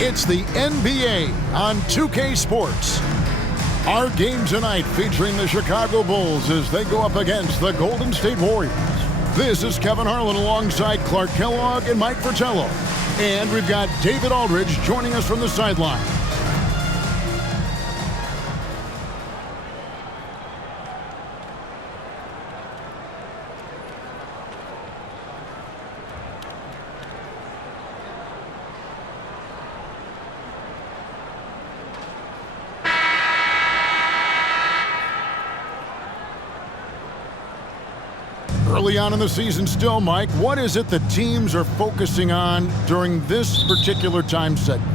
It's the NBA on 2K Sports. Our game tonight featuring the Chicago Bulls as they go up against the Golden State Warriors. This is Kevin Harlan alongside Clark Kellogg and Mike Fratello. And we've got David Aldridge joining us from the sideline. Early on in the season still, Mike, what is it the teams are focusing on during this particular time segment?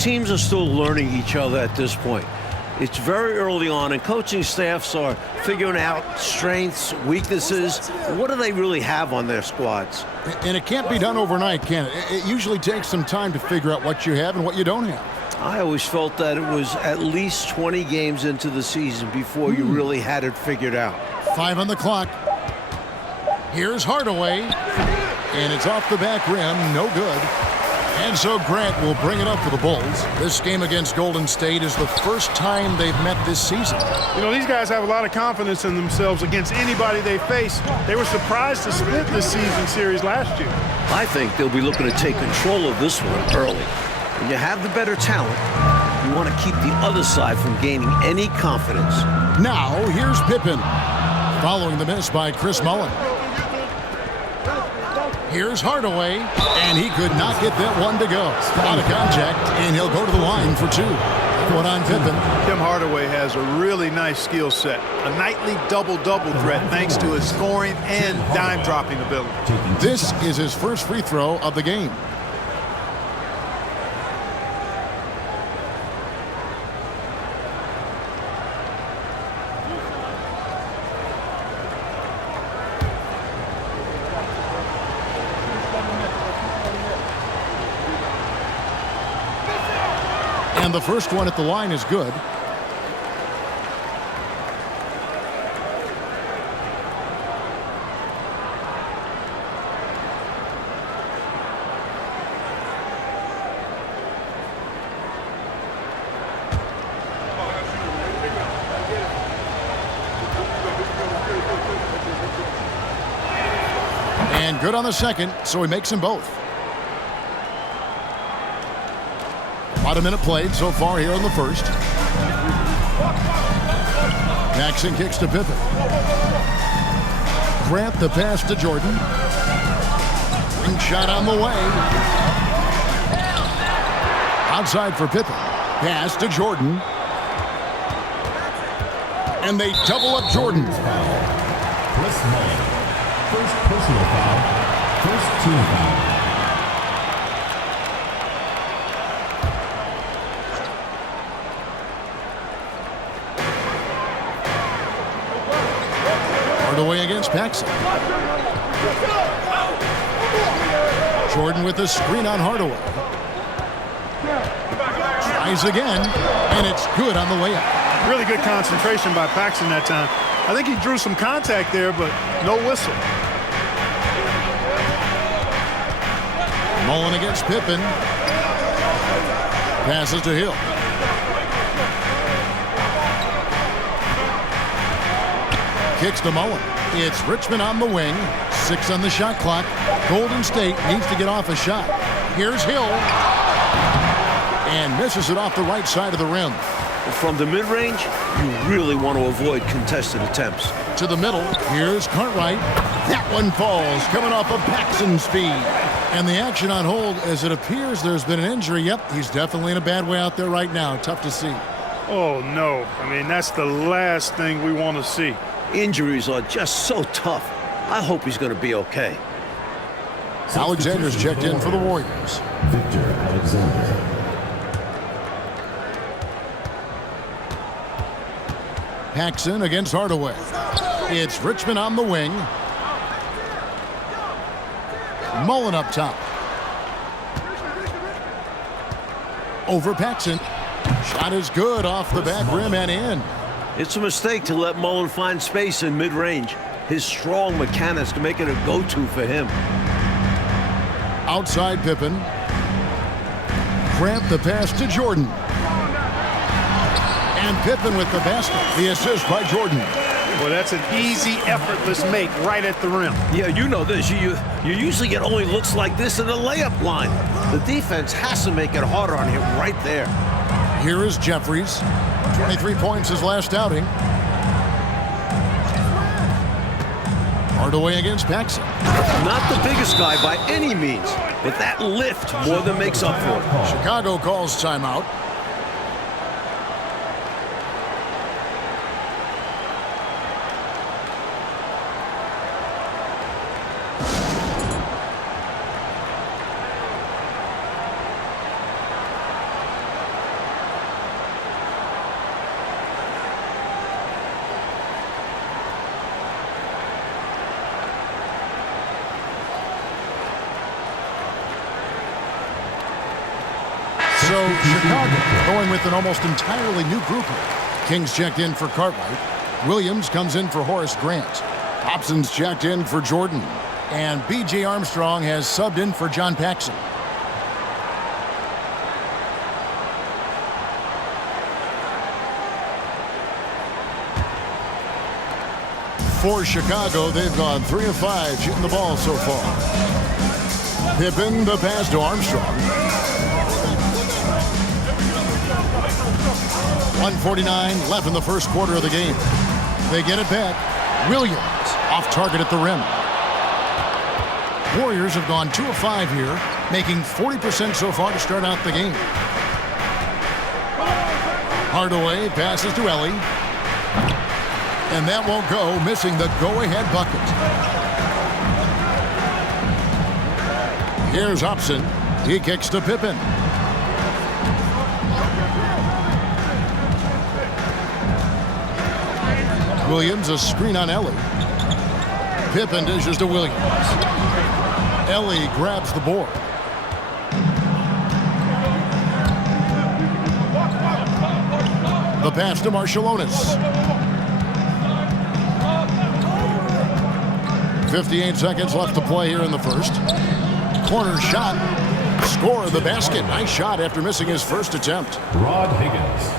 Teams are still learning each other at this point. It's very early on, and coaching staffs are figuring out strengths, weaknesses. What do they really have on their squads? And it can't be done overnight, can it? It usually takes some time to figure out what you have and what you don't have. I always felt that it was at least 20 games into the season before you really had it figured out. 5 on the clock. Here's Hardaway, and it's off the back rim, no good. And so Grant will bring it up for the Bulls. This game against Golden State is the first time they've met this season. You know, these guys have a lot of confidence in themselves against anybody they face. They were surprised to split this season series last year. I think they'll be looking to take control of this one early. When you have the better talent, you want to keep the other side from gaining any confidence. Now, here's Pippen, following the miss by Chris Mullin. Here's Hardaway, and he could not get that one to go. Out of contact, and he'll go to the line for 2. One on Pippen. Tim Hardaway has a really nice skill set. A nightly double-double threat thanks to his scoring and dime-dropping ability. This is his first free throw of the game. And the first one at the line is good. And good on the second, so he makes them both. About a minute played so far here in the first. Jackson kicks to Pippen. Grant the pass to Jordan. Ring shot on the way. Outside for Pippen. Pass to Jordan. And they double up Jordan. Chris Mullin. First personal foul. First team foul. Away against Paxson. Jordan with the screen on Hardaway. Tries again, and it's good on the way up. Really good concentration by Paxson that time. I think he drew some contact there, but no whistle. Mullin against Pippen. Passes to Hill. Kicks to Mullin. It's Richmond on the wing. 6 on the shot clock. Golden State needs to get off a shot. Here's Hill. And misses it off the right side of the rim. From the mid-range, you really want to avoid contested attempts. To the middle. Here's Cartwright. That one falls, coming off of Paxson's speed. And the action on hold as it appears there's been an injury. Yep, he's definitely in a bad way out there right now. Tough to see. Oh, no. I mean, that's the last thing we want to see. Injuries are just so tough. I hope he's going to be okay. Alexander's checked in for the Warriors. Victor Alexander. Paxson against Hardaway. It's Richmond on the wing. Mullin up top. Over Paxson. Shot is good off the back rim and in. It's a mistake to let Mullin find space in mid-range. His strong mechanics can make it a go-to for him. Outside Pippen. Grant the pass to Jordan. And Pippen with the basket. The assist by Jordan. Well, that's an easy, effortless make right at the rim. Yeah, you know this. You usually get only looks like this in the layup line. The defense has to make it harder on him right there. Here is Jeffries. 23 points his last outing. Hardaway against Paxson. Not the biggest guy by any means, but that lift more than makes up for it. Chicago calls timeout. So Chicago going with an almost entirely new group here. Kings checked in for Cartwright. Williams comes in for Horace Grant. Hobson's checked in for Jordan. And B.J. Armstrong has subbed in for John Paxson. For Chicago, they've gone 3 of 5 shooting the ball so far. Pippen the pass to Armstrong. 1:49 left in the first quarter of the game. They get it back. Williams off target at the rim. Warriors have gone 2 of 5 here, making 40% so far to start out the game. Hardaway passes to Ellie. And that won't go, missing the go-ahead bucket. Here's Hobson. He kicks to Pippen. Williams, a screen on Ellie. Pippen dishes to Williams. Ellie grabs the board. The pass to Marciulionis. 58 seconds left to play here in the first. Corner shot. Score of the basket. Nice shot after missing his first attempt. Rod Higgins.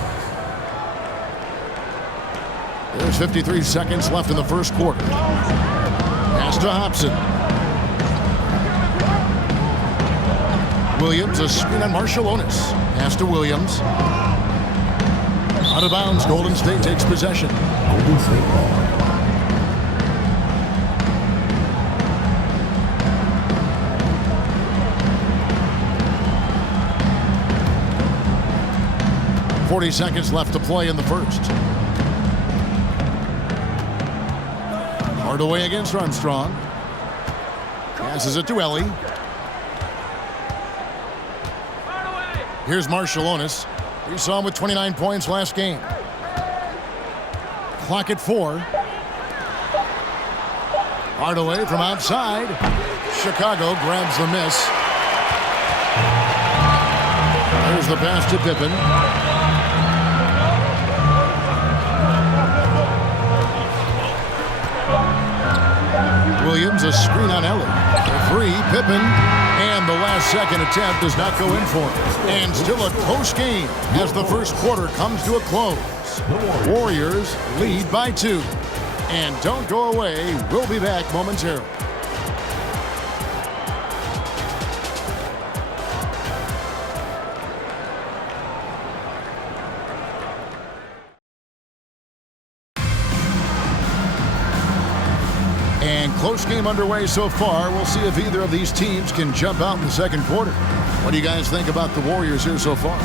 There's 53 seconds left in the first quarter. Pass to Hobson. Williams, a screen on Marciulionis. Pass to Williams. Out of bounds, Golden State takes possession. Golden State ball. .40 seconds left to play in the first. Hardaway against Armstrong. Passes it to Ellie. Here's Marciulionis. We saw him with 29 points last game. Clock at 4. Hardaway from outside. Chicago grabs the miss. There's the pass to Pippen. Williams, a screen on Ellie. For 3, Pippen. And the last second attempt does not go in for him. And still a close game as the first quarter comes to a close. Warriors lead by 2. And don't go away. We'll be back momentarily. And close game underway so far. We'll see if either of these teams can jump out in the second quarter. What do you guys think about the Warriors here so far?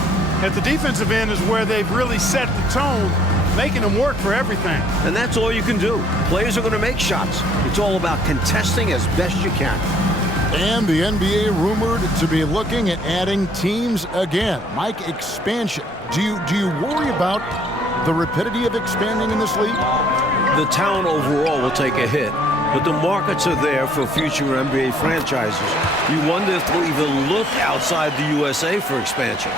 At the defensive end is where they've really set the tone, making them work for everything. And that's all you can do. Players are going to make shots. It's all about contesting as best you can. And the NBA rumored to be looking at adding teams again. Mike, expansion. Do you worry about the rapidity of expanding in this league? The town overall will take a hit, but the markets are there for future NBA franchises. You wonder if they'll even look outside the USA for expansion.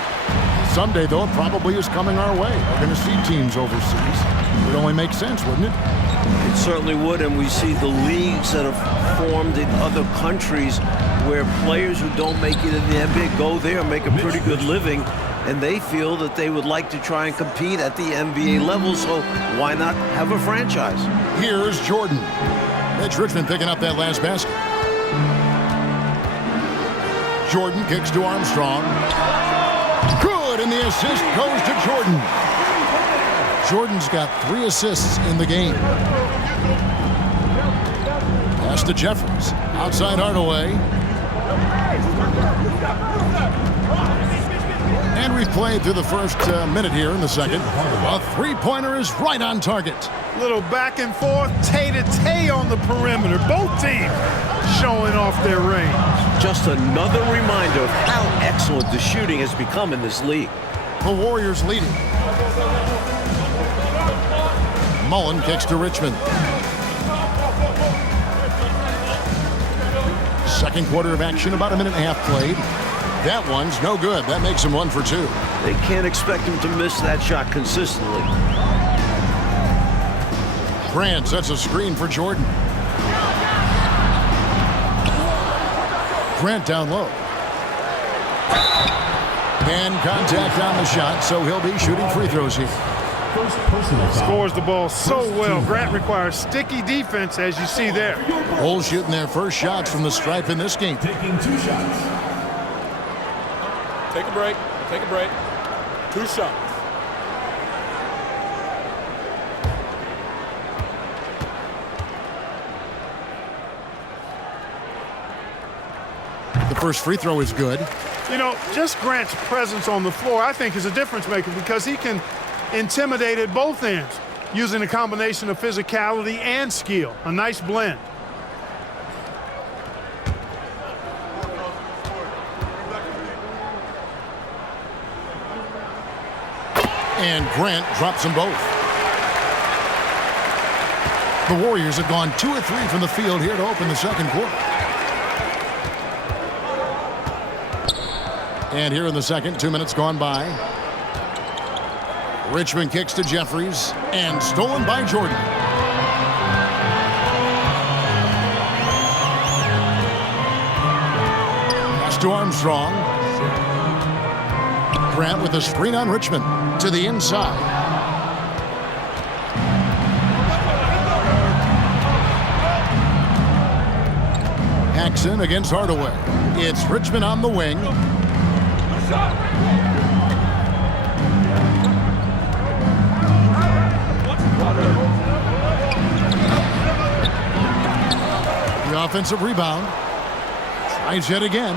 Someday, though, it probably is coming our way. We're going to see teams overseas. It would only make sense, wouldn't it? It certainly would, and we see the leagues that have formed in other countries where players who don't make it in the NBA go there and make a pretty good living, and they feel that they would like to try and compete at the NBA level, so why not have a franchise? Here's Jordan. Mitch Richmond picking up that last basket. Jordan kicks to Armstrong. Good, and the assist goes to Jordan. Jordan's got 3 assists in the game. Pass to Jeffries. Outside Hardaway. And we've played through the first minute here in the second. A three-pointer is right on target. Little back and forth, tay-to-tay on the perimeter. Both teams showing off their range. Just another reminder of how excellent the shooting has become in this league. The Warriors leading. Mullen kicks to Richmond. Second quarter of action, about a minute and a half played. That one's no good. That makes him 1 for 2. They can't expect him to miss that shot consistently. Grant sets a screen for Jordan. Grant down low. And contact on the shot, so he'll be shooting free throws here. Scores the ball so well. Grant requires sticky defense, as you see there. Bulls shooting their first shots from the stripe in this game. Taking 2 shots. Take a break. Take a break. 2 shots. The first free throw is good. You know, just Grant's presence on the floor, I think, is a difference maker because he can intimidate at both ends using a combination of physicality and skill. A nice blend. And Grant drops them both. The Warriors have gone 2 of 3 from the field here to open the second quarter. And here in the second, 2 minutes gone by. Richmond kicks to Jeffries and stolen by Jordan. Pass to Armstrong. Grant with a screen on Richmond to the inside. Paxson against Hardaway. It's Richmond on the wing. The offensive rebound. Tries yet again.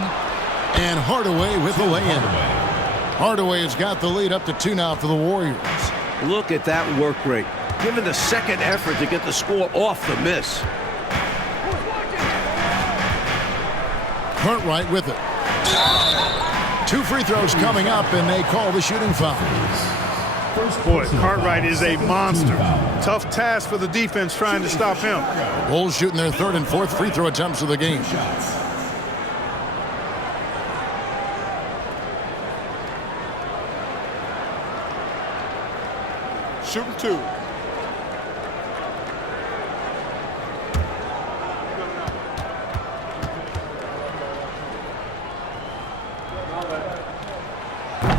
And Hardaway with the lay-in. Hardaway has got the lead up to 2 now for the Warriors. Look at that work rate. Given the second effort to get the score off the miss. Cartwright with it. 2 free throws coming up, and they call the shooting foul. Boy, Cartwright is a monster. Tough task for the defense trying to stop him. Bulls shooting their 3rd and 4th free throw attempts of the game. Shooting 2.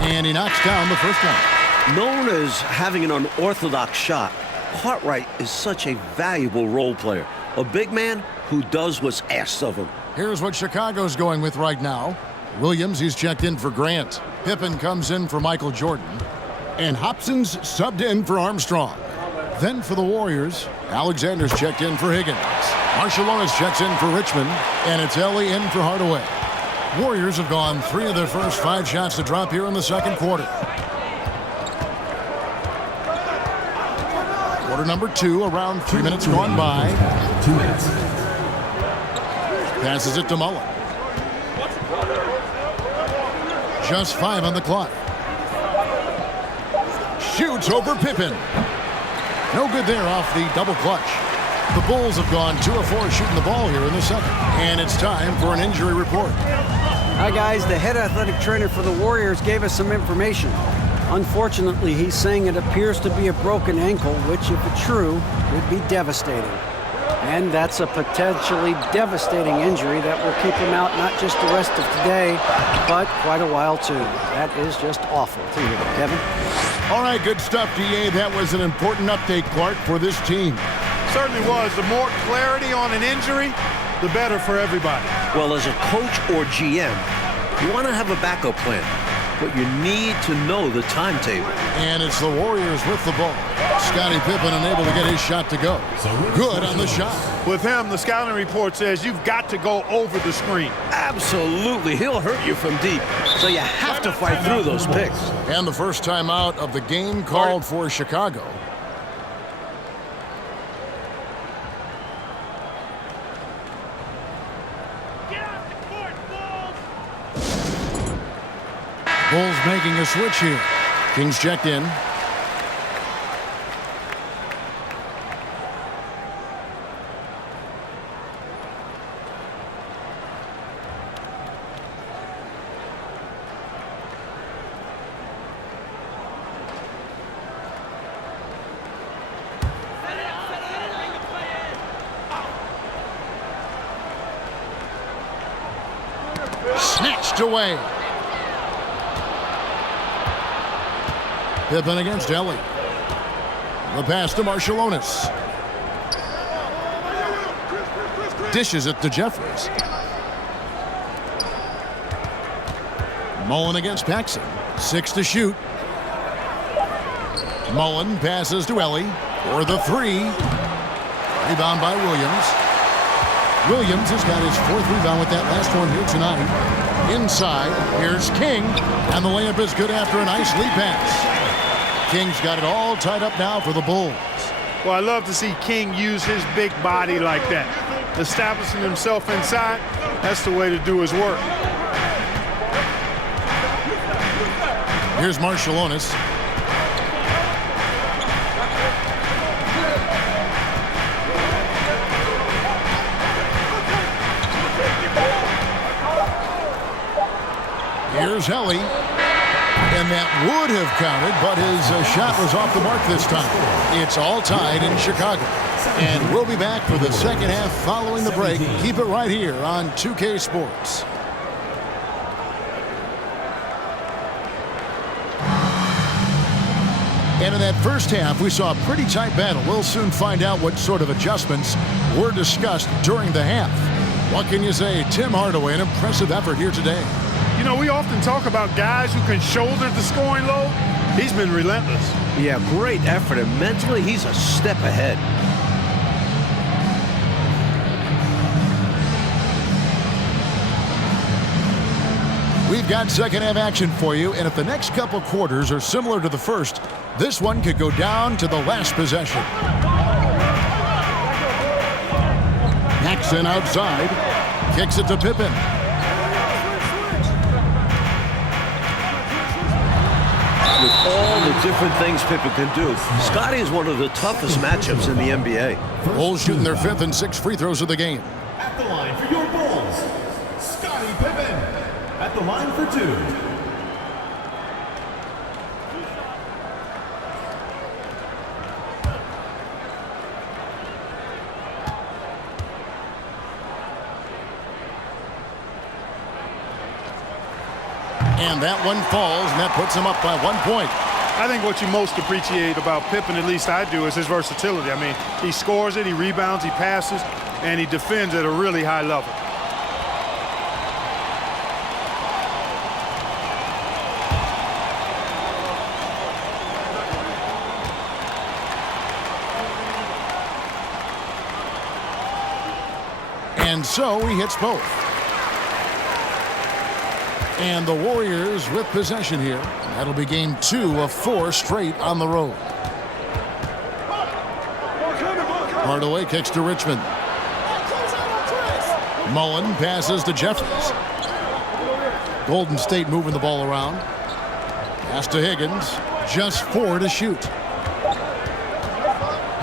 And he knocks down the first one. Known as having an unorthodox shot, Cartwright is such a valuable role player. A big man who does what's asked of him. Here's what Chicago's going with right now. Williams, he's checked in for Grant. Pippen comes in for Michael Jordan. And Hobson's subbed in for Armstrong. Then for the Warriors, Alexander's checked in for Higgins. Marciulionis checks in for Richmond. And it's Ellie in for Hardaway. Warriors have gone 3 of their first 5 shots to drop here in the second quarter. Quarter number 2, around 3 minutes gone by. 2 minutes. Passes it to Mullen. Just 5 on the clock. Shoots over Pippen. No good there off the double clutch. The Bulls have gone 2 of 4 shooting the ball here in the second. And it's time for an injury report. Hi guys, the head athletic trainer for the Warriors gave us some information. Unfortunately, he's saying it appears to be a broken ankle, which, if it's true, would be devastating. And that's a potentially devastating injury that will keep him out not just the rest of today, but quite a while too. That is just awful to hear, Kevin. All right, good stuff, DA. That was an important update, Clark, for this team. Certainly was. The more clarity on an injury, the better for everybody. Well, as a coach or GM, you want to have a backup plan, but you need to know the timetable. And it's the Warriors with the ball. Scottie Pippen unable to get his shot to go. Good on the shot. With him, the scouting report says you've got to go over the screen. Absolutely. He'll hurt you from deep, so you have to fight through those picks. And the first timeout of the game called for Chicago. Bulls making a switch here. Kings checked in. Snatched away. Pippen against Ellie. The pass to Marciulionis. Dishes it to Jeffries. Mullen against Paxson. 6 to shoot. Mullen passes to Ellie for the 3. Rebound by Williams. Williams has got his 4th rebound with that last one here tonight. Inside, here's King, and the layup is good after a nice lead pass. King's got it all tied up now for the Bulls. Well, I love to see King use his big body like that. Establishing himself inside, that's the way to do his work. Here's Marciulionis. Here's Helly. And that would have counted, but his shot was off the mark this time. It's all tied in Chicago. And we'll be back for the second half following the break. Keep it right here on 2K Sports. And in that first half, we saw a pretty tight battle. We'll soon find out what sort of adjustments were discussed during the half. What can you say? Tim Hardaway, an impressive effort here today. You know, we often talk about guys who can shoulder the scoring load. He's been relentless. Yeah, great effort, and mentally he's a step ahead. We've got second half action for you, and if the next couple quarters are similar to the first, this one could go down to the last possession. Paxson outside, kicks it to Pippen. With all the different things Pippen can do, Scottie is one of the toughest matchups in the NBA. Bulls shooting their 5th and 6th free throws of the game. At the line for your Bulls, Scottie Pippen. At the line for 2. And that one falls, and that puts him up by 1 point. I think what you most appreciate about Pippen, at least I do, is his versatility. I mean, he scores it, he rebounds, he passes, and he defends at a really high level. And so he hits both. And the Warriors with possession here. That'll be game 2 of 4 straight on the road. Hardaway kicks to Richmond. Mullen passes to Jeffries. Golden State moving the ball around. Pass to Higgins. Just 4 to shoot.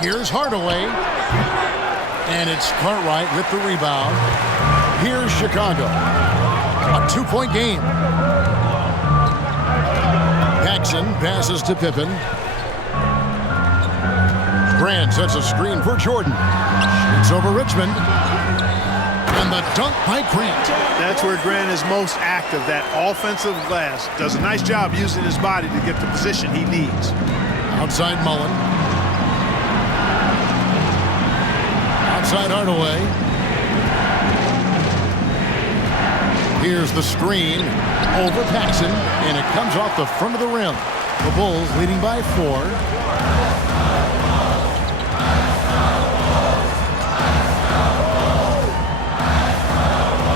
Here's Hardaway. And it's Cartwright with the rebound. Here's Chicago. A 2-point game. Paxson passes to Pippen. Grant sets a screen for Jordan. Shoots over Richmond. And the dunk by Grant. That's where Grant is most active, that offensive glass. Does a nice job using his body to get the position he needs. Outside Mullen. Outside Hardaway. Here's the screen over Paxson, and it comes off the front of the rim. The Bulls leading by 4.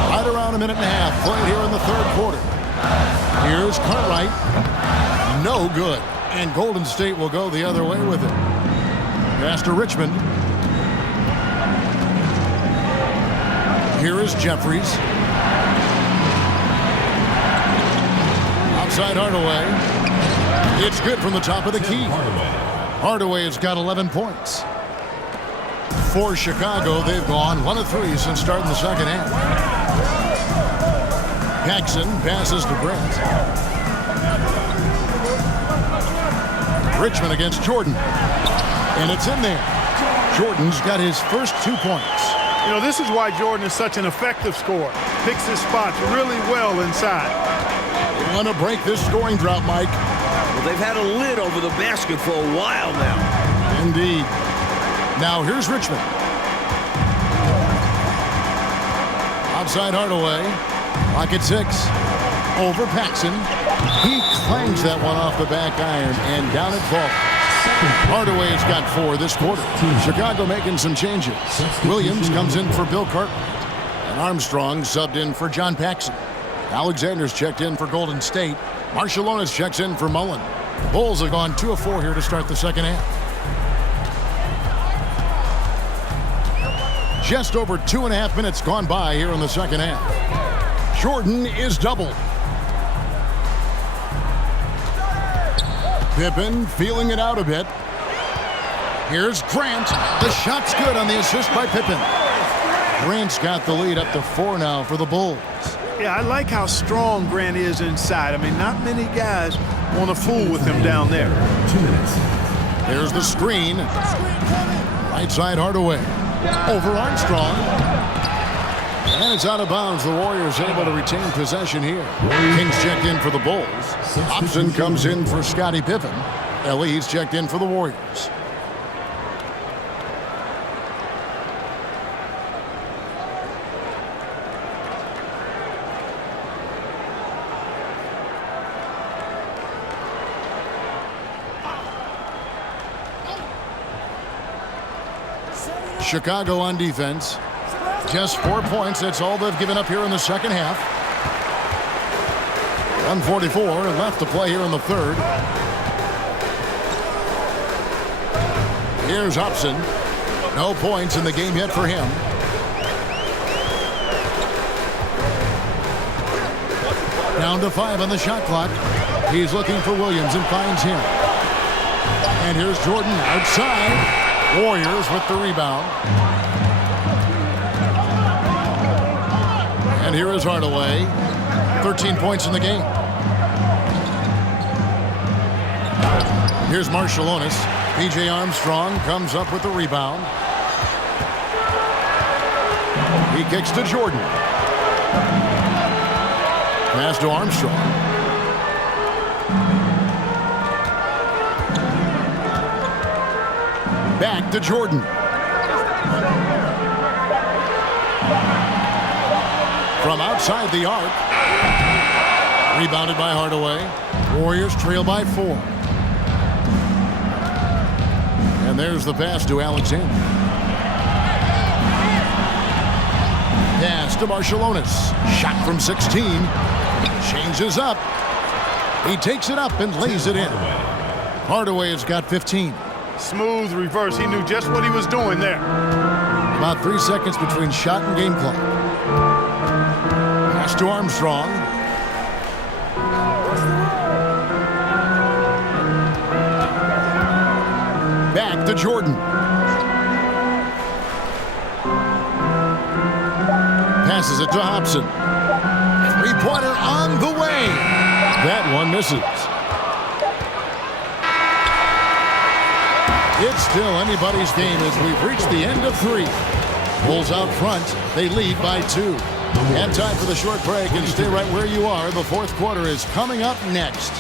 Right around a minute and a half played here in the third quarter. Here's Cartwright. No good. And Golden State will go the other way with it. Pass to Richmond. Here is Jeffries. Outside Hardaway. It's good from the top of the key. Hardaway has got 11 points. For Chicago, they've gone 1 of 3 since starting the second half. Paxson passes to Grant. Richmond against Jordan. And it's in there. Jordan's got his first 2 points. You know, this is why Jordan is such an effective scorer. Picks his spots really well inside. They want to break this scoring drought, Mike. Well, they've had a lid over the basket for a while now. Indeed. Now here's Richmond. Outside Hardaway. Clock at 6. Over Paxson. He clangs that one off the back iron, and down it falls. Hardaway's got 4 this quarter. Chicago making some changes. Williams comes in for Bill Cartwright. And Armstrong subbed in for John Paxson. Alexander's checked in for Golden State. Marciulionis checks in for Mullen. The Bulls have gone 2 of 4 here to start the second half. Just over 2.5 minutes gone by here in the second half. Jordan is doubled. Pippen feeling it out a bit. Here's Grant. The shot's good on the assist by Pippen. Grant's got the lead up to 4 now for the Bulls. Yeah, I like how strong Grant is inside. I mean, not many guys want to fool with him down there. 2 minutes. There's the screen. Right side Hardaway. Over Armstrong. And it's out of bounds. The Warriors able to retain possession here. Kings checked in for the Bulls. Hobson comes in for Scottie Pippen. Elise checked in for the Warriors. Chicago on defense. Just 4 points. That's all they've given up here in the second half. 1:44 left to play here in the third. Here's Hobson. No points in the game yet for him. Down to 5 on the shot clock. He's looking for Williams and finds him. And here's Jordan outside. Warriors with the rebound. And here is Hardaway. 13 points in the game. Here's Marciulionis. P.J. Armstrong comes up with the rebound. He kicks to Jordan. Pass to Armstrong. Back to Jordan. From outside the arc. Rebounded by Hardaway. Warriors trail by 4. And there's the pass to Alexander. Pass to Marciulionis. Shot from 16. Changes up. He takes it up and lays it in. Hardaway has got 15. Smooth reverse. He knew just what he was doing there. About 3 seconds between shot and game clock. Pass to Armstrong. Back to Jordan. Passes it to Hobson. Three-pointer on the way. That one misses. It's still anybody's game as we've reached the end of 3. Bulls out front. They lead by 2. And time for the short break, and stay right where you are. The fourth quarter is coming up next.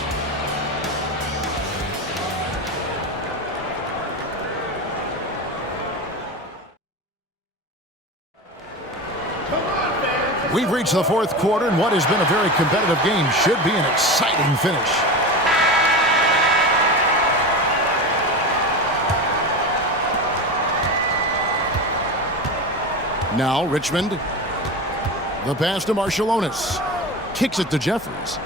We've reached the fourth quarter, and what has been a very competitive game should be an exciting finish. Now Richmond. The pass to Marciulionis. Kicks it to Jeffries.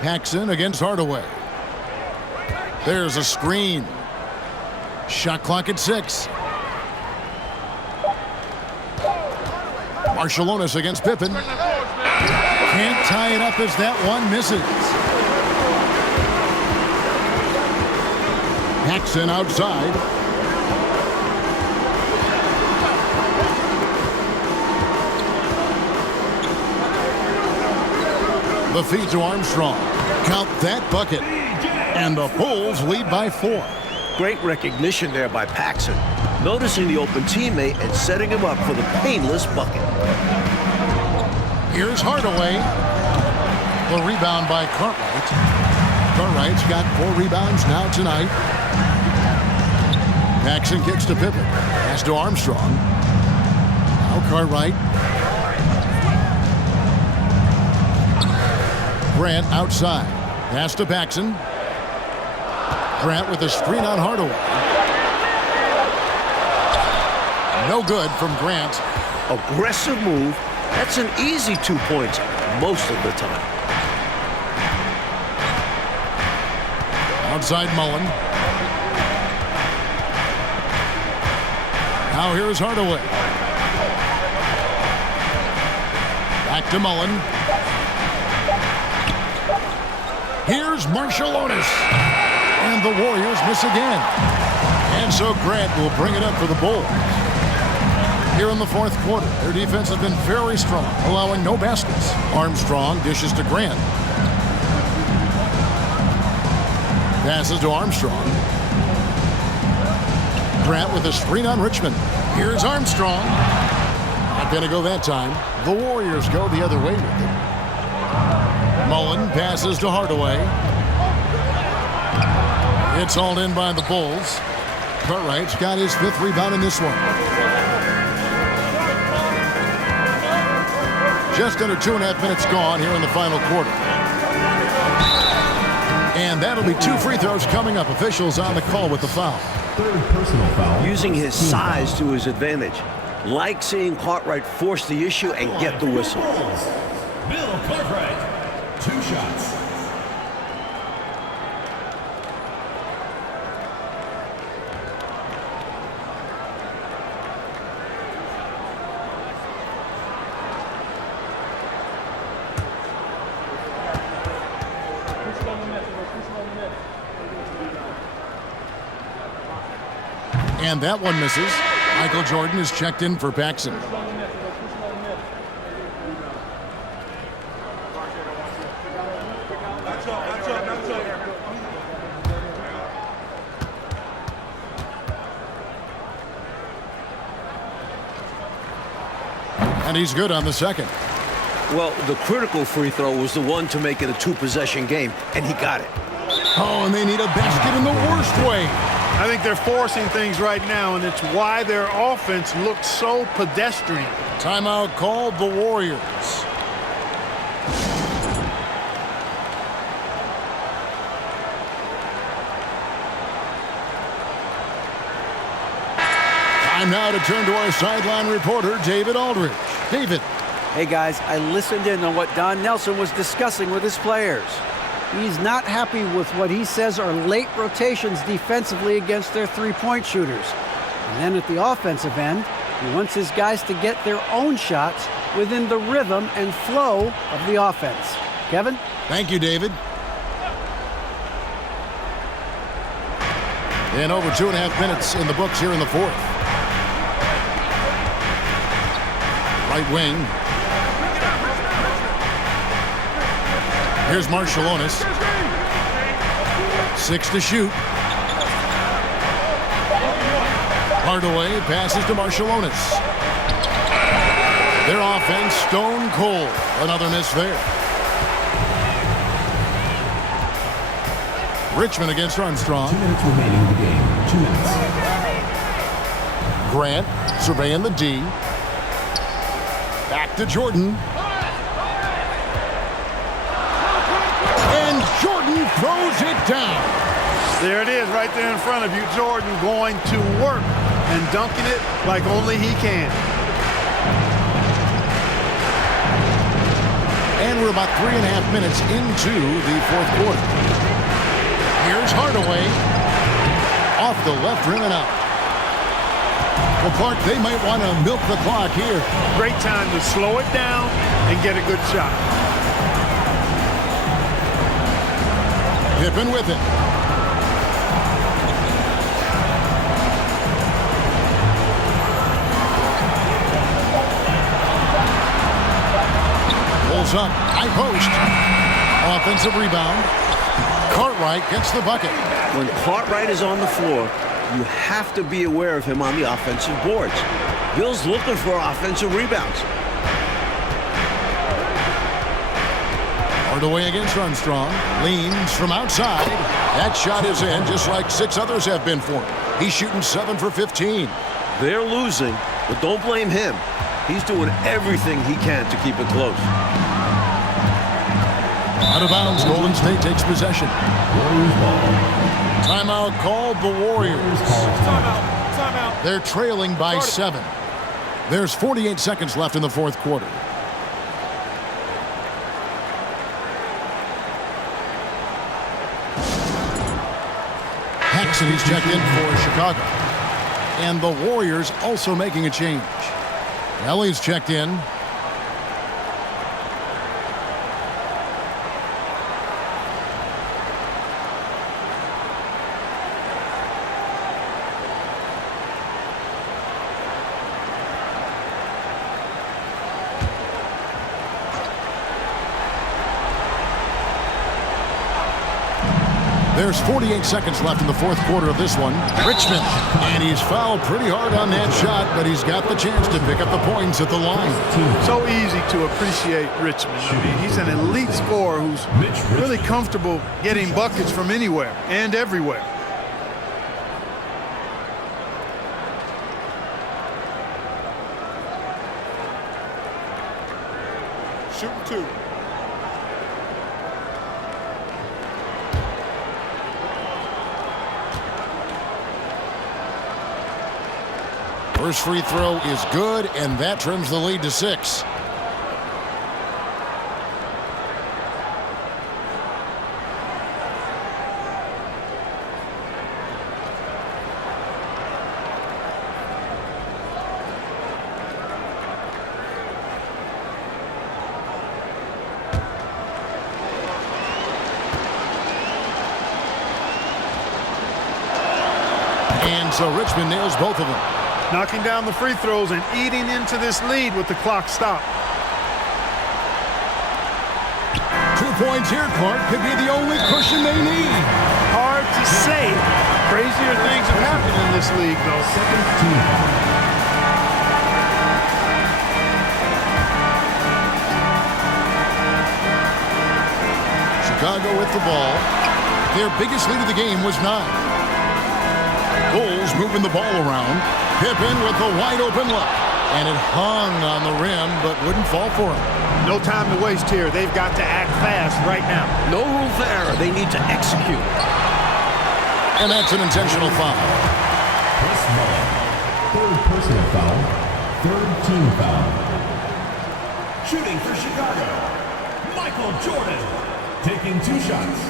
Paxson against Hardaway. There's a screen. Shot clock at 6. Marciulionis against Pippen. Can't tie it up as that one misses. Paxson outside. The feed to Armstrong. Count that bucket. And the Bulls lead by 4. Great recognition there by Paxson, noticing the open teammate and setting him up for the painless bucket. Here's Hardaway. The rebound by Cartwright. Cartwright's got 4 rebounds now tonight. Paxson kicks to Pippen. Pass to Armstrong. Now Cartwright. Grant outside. Pass to Paxson. Grant with a screen on Hardaway. No good from Grant. Aggressive move. That's an easy 2 points most of the time. Outside Mullen. Now here's Hardaway. Back to Mullen. Here's Marciulionis. And the Warriors miss again. And so Grant will bring it up for the Bulls. Here in the fourth quarter, their defense has been very strong, allowing no baskets. Armstrong dishes to Grant. Passes to Armstrong. Grant with a screen on Richmond. Here's Armstrong. Not going to go that time. The Warriors go the other way with it. Mullen passes to Hardaway. It's hauled in by the Bulls. Cartwright's got his 5th rebound in this one. Just under 2.5 minutes gone here in the final quarter. And that'll be 2 free throws coming up. Officials on the call with the foul. 3rd personal foul. Using his size to his advantage. Like seeing Cartwright force the issue and get the whistle. Bill Cartwright, 2 shots. And that one misses. Michael Jordan is checked in for Paxson. And he's good on the second. Well, the critical free throw was the one to make it a 2-possession game, and he got it. Oh, and they need a basket in the worst way. I think they're forcing things right now, and it's why their offense looks so pedestrian. Timeout called the Warriors. Time now to turn to our sideline reporter, David Aldridge. David. Hey, guys, I listened in on what Don Nelson was discussing with his players. He's not happy with what he says are late rotations defensively against their three-point shooters. And then at the offensive end, he wants his guys to get their own shots within the rhythm and flow of the offense. Kevin? Thank you, David. And over 2.5 minutes in the books here in the fourth. Right wing. Here's Marciulionis. 6 to shoot. Hardaway passes to Marciulionis. Their offense stone cold. Another miss there. Richmond against Armstrong. 2 minutes remaining in the game. 2 minutes. Grant surveying the D. Back to Jordan. And Jordan throws it down. There it is right there in front of you. Jordan going to work and dunking it like only he can. And we're about 3.5 minutes into the fourth quarter. Here's Hardaway. Off the left rim and out. Well, Clark, they might want to milk the clock here. Great time to slow it down and get a good shot. Pippen with it. Pulls up. High post. Offensive rebound. Cartwright gets the bucket. When Cartwright is on the floor, you have to be aware of him on the offensive boards. Bill's looking for offensive rebounds. Hardaway against Armstrong. Leans from outside. That shot is in, just like 6 others have been for him. He's shooting 7 for 15. They're losing, but don't blame him. He's doing everything he can to keep it close. Out of bounds, Golden State takes possession. Warriors ball. Timeout called the Warriors. Timeout. They're trailing by 7. There's 48 seconds left in the fourth quarter. He's checked in for Chicago. And the Warriors also making a change. Ellie's checked in. There's 48 seconds left in the fourth quarter of this one. Richmond. And he's fouled pretty hard on that shot, but he's got the chance to pick up the points at the line. So easy to appreciate Richmond. I mean, he's an elite scorer who's really comfortable getting buckets from anywhere and everywhere. Shooting 2. First free throw is good, and that trims the lead to 6. And so Richmond nails both of them. Knocking down the free throws and eating into this lead with the clock stopped. 2 points here, Clark, could be the only cushion they need. Hard to say. Crazier things have happened in this league, though. Chicago with the ball. Their biggest lead of the game was 9. Bulls moving the ball around. Pippen with the wide-open look. And it hung on the rim, but wouldn't fall for him. No time to waste here. They've got to act fast right now. No room for error. They need to execute. And that's an intentional foul. Chris Mullin. 3rd personal foul. 3rd team foul. Shooting for Chicago. Michael Jordan. Taking 2 shots.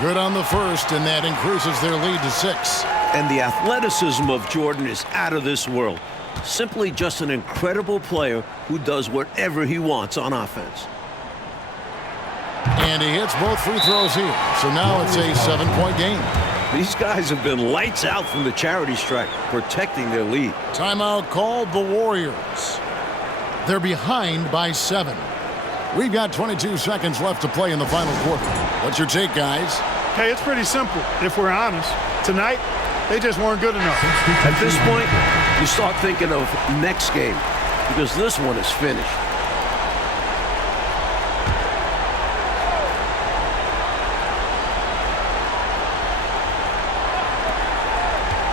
Good on the first, and that increases their lead to 6. And the athleticism of Jordan is out of this world. Simply just an incredible player who does whatever he wants on offense. And he hits both free throws here. So now it's a 7-point game. These guys have been lights out from the charity stripe, protecting their lead. Timeout called the Warriors. They're behind by 7. We've got 22 seconds left to play in the final quarter. What's your take, guys? Hey, it's pretty simple, if we're honest. Tonight, they just weren't good enough. At this point, you start thinking of next game, because this one is finished.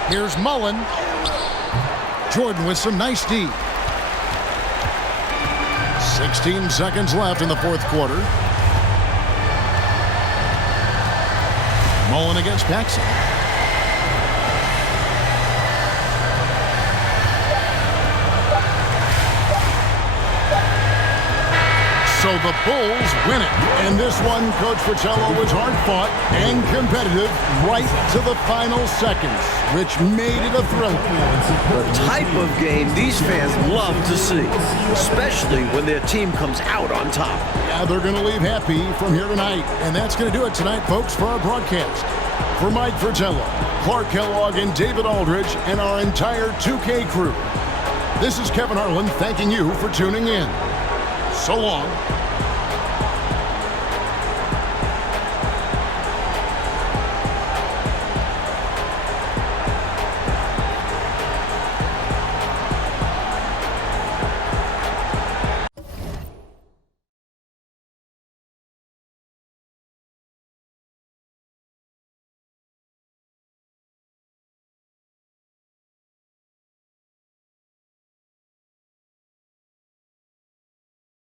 Here's Mullen. Jordan with some nice D. 16 seconds left in the fourth quarter. Mullen against Paxson. So the Bulls win it. And this one, Coach Fratello, was hard-fought and competitive right to the final seconds, which made it a thriller. The type of game these fans love to see, especially when their team comes out on top. Yeah, they're going to leave happy from here tonight. And that's going to do it tonight, folks, for our broadcast. For Mike Fratello, Clark Kellogg, and David Aldridge, and our entire 2K crew, this is Kevin Harlan thanking you for tuning in. So long.